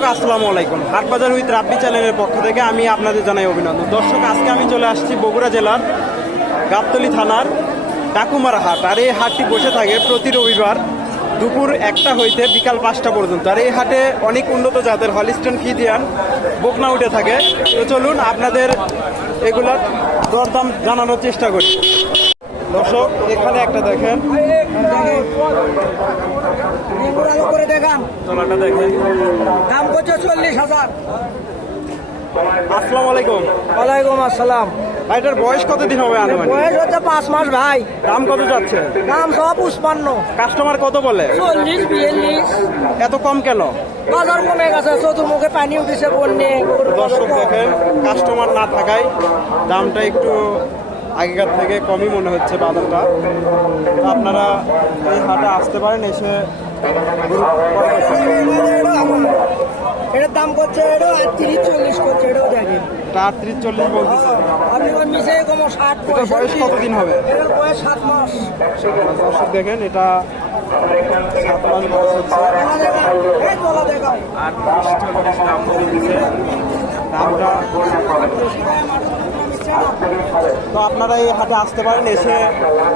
দর্শক, আসসালামু আলাইকুম। হাটবাজার উইথ রাব্বি চ্যানেলের পক্ষ থেকে আমি আপনাদের জানাই অভিনন্দন। দর্শক, আজকে আমি চলে আসছি বগুড়া জেলার গাবতলী থানার ডাকুমারা হাট। আর এই হাটটি বসে থাকে প্রতি রবিবার দুপুর একটা হইতে বিকাল পাঁচটা পর্যন্ত। আর এই হাটে অনেক উন্নত জাতের হলিস্টন ফিজিয়ান বোকনা উঠে থাকে। তো চলুন আপনাদের এগুলোর দরদাম জানানোর চেষ্টা করি। দর্শক, এখানে একটা দেখেন। করে দেখান। দেখেন দাম করছে চল্লিশ হাজার আসসালামু আলাইকুম। ওয়ালাইকুম আসসালাম ভাইটার বয়স কতদিন হবে আনুমানিক? বয়স হচ্ছে পাঁচ মাস ভাই দাম কত যাচ্ছে? দাম সব উৎপন্ন কাস্টমার কত বলে? চল্লিশ বিয়াল্লিশ এত কম কেন? বাজার কমে গেছে চতুর্মুখে পানি উঠেছে বন্যে দর্শক দেখেন কাস্টমার না থাকায় দামটা একটু আগেকার থেকে কমই মনে হচ্ছে বাজারটা আপনারা এই হাটে আসতে পারেন এসে। এটার দাম করছে চল্লিশ করছে এটাও দেখেন। এটা আটত্রিশ চল্লিশ আপনি মিশে কমো ষাট এটার বয়স কতদিন হবে? এটার বয়স সাত মাস। দর্শক দেখেন এটা সাত মাস বয়স হচ্ছে। গলা দেখান এই গলা দেখান আটত্রিশ চল্লিশ দাম বলতেছে দামটা তো আপনারা এই হাটে আসতে পারেন এসে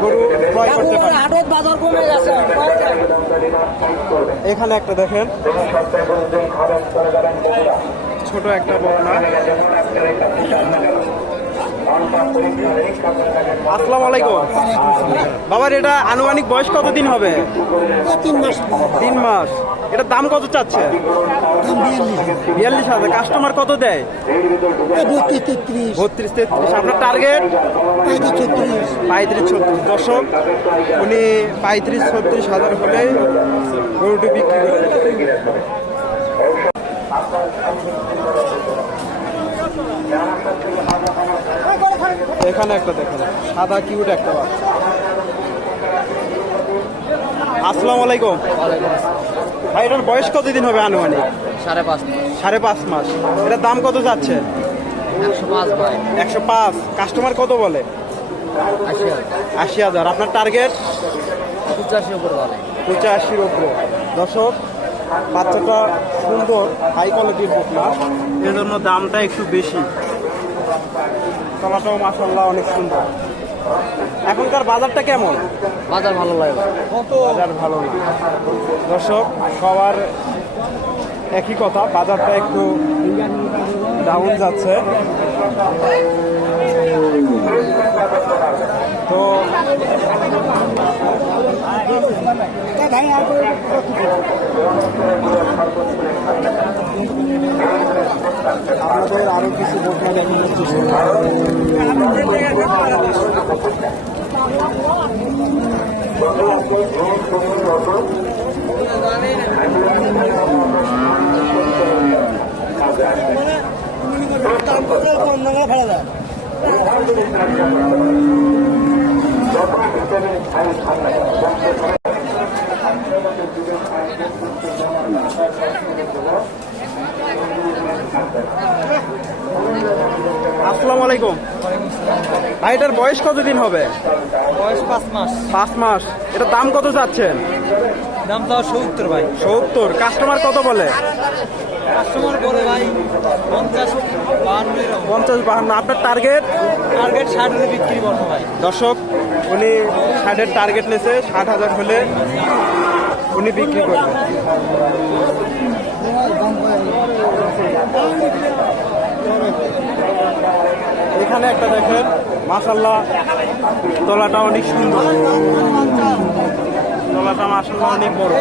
গরু ক্রয় করতে পারেন। হাটত বাজার কমে গেছে এখানে একটা দেখেন। ছোট একটা বকনা। আসসালামু আলাইকুম। বাবার এটা আনুমানিক বয়স কতদিন হবে? তিন মাস। তিন মাস। এটা দাম কত চাচ্ছে? বিয়াল্লিশ হাজার। কাস্টমার কত দেয়? বত্রিশ তেত্রিশ। আপনার টার্গেট? পঁয়ত্রিশ ছত্রিশ। দর্শক উনি পঁয়ত্রিশ ছত্রিশ হাজার হলে গরুটি বিক্রি করে এখানে একটা দেখেন। সাদা কিউট একটা বাচ্চা। আসসালামু আলাইকুম। ভাই এটার বয়স কতদিন হবে আনুমানিক? সাড়ে পাঁচ সাড়ে পাঁচ মাস। এটার দাম কত যাচ্ছে? একশো পাঁচ কাস্টমার কত বলে? আশি হাজার। আপনার টার্গেট পঁচাশি উপর বলে। পঁচাশির উপরে। দর্শক বাচ্চাটা সুন্দর হাই কোয়ালিটির বকনা এজন্য দামটা একটু বেশি। তলাটাও মাসাল্লাহ অনেক সুন্দর। এখনকার বাজারটা কেমন? বাজার ভালো লাগে বাজার ভালো না। দর্শক সবার একই কথা বাজারটা একটু ডাউন যাচ্ছে। আপনাদের আরও কিছু বোঝা দেখানোর চেষ্টা করব। আসসালামু আলাইকুম। ভাই এটার বয়স কতদিন হবে? বয়স পাঁচ মাস। পাঁচ মাস। এটা দাম কত যাচ্ছেন দাম তো সত্তর ভাই। সত্তর। কাস্টমার কত বলে? কাস্টমার বলে ভাই পঞ্চাশ বাহান্ন পঞ্চাশ বাহান্ন। আপনার টার্গেট টার্গেট ষাট হলে বিক্রি করব ভাই। দর্শক উনি ষাটের টার্গেট নিয়েছে। ষাট হাজার হলে উনি বিক্রি করবেন এখানে একটা দেখেন মাসাল্লাহ তলাটা অনেক সুন্দর। তলাটা মাসাল্লাহ অনেক বড়।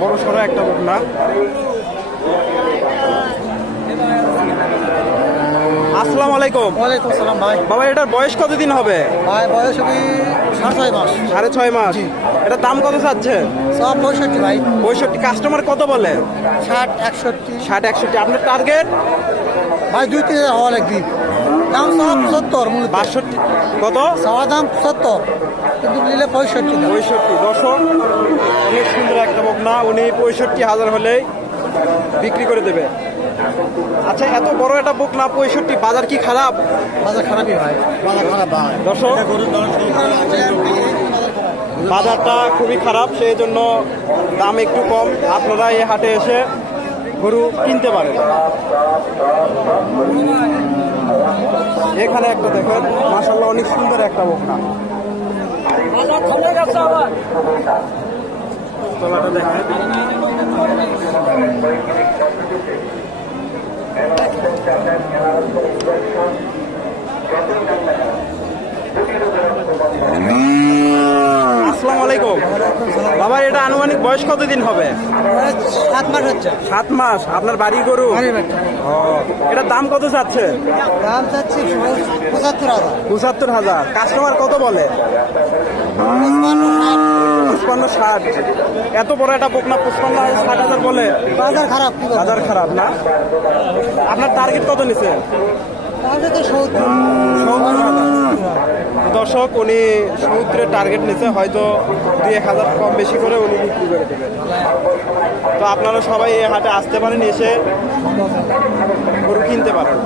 বড় সড়ো একটা আসসালামু আলাইকুম। ওয়ালাইকুম ভাই। বাবা এটার বয়স কতদিন হবে? ভাই বয়স হবে সাড়ে ছয় মাস। সাড়ে ছয় মাস। এটা দাম কত চাচ্ছে? সব পঁয়ষট্টি ভাই। পঁয়ষট্টি। কাস্টমার কত বলে? ষাট একষট্টি। ষাট একষট্টি। আপনার টার্গেট? ভাই দুই তিন হাজার হওয়া লাগবে। দাম সত্তর বাষট্টি। কত? চাওয়া দাম সত্তর। কিন্তু নিলে পঁয়ষট্টি পঁয়ষট্টি। দশক অনেক সুন্দর একটা বকনা উনি পঁয়ষট্টি হাজার হলেই বিক্রি করে দেবে। আচ্ছা এত বড় একটা বকনা পঁয়ষট্টি। বাজার কি খারাপ? বাজার খারাপই ভাই। বাজার খারাপ ভাই। দর্শক বাজারটা খুবই খারাপ সেই জন্য দাম একটু কম। আপনারা এই হাটে এসে গরু কিনতে পারেন। এখানে একটা দেখেন মাসাল্লাহ অনেক সুন্দর একটা তলাটা দেখেন আসসালামু আলাইকুম। বাবা এটা আনুমানিক বয়স কতদিন হবে? সাত মাস হচ্ছে। সাত মাস। আপনার বাড়ি গরু? ও, এটার দাম কত চাচ্ছে দাম চাচ্ছি পঁচাত্তর হাজার। পঁচাত্তর হাজার। কাস্টমার কত বলে? পুষ্পান্ন ষাট। এত বড় একটা বকনা পুষ্পান্ন ষাট হাজার বলে? বাজার খারাপ। বাজার খারাপ না? আপনার টার্গেট কত নিছে দর্শক, উনি সমুদ্রের টার্গেট নিতে হয়তো দুই এক হাজার কম বেশি করে উনি বিক্রি করে দেবেন। তো আপনারা সবাই এ হাটে আসতে পারেন, এসে গরু কিনতে পারেন।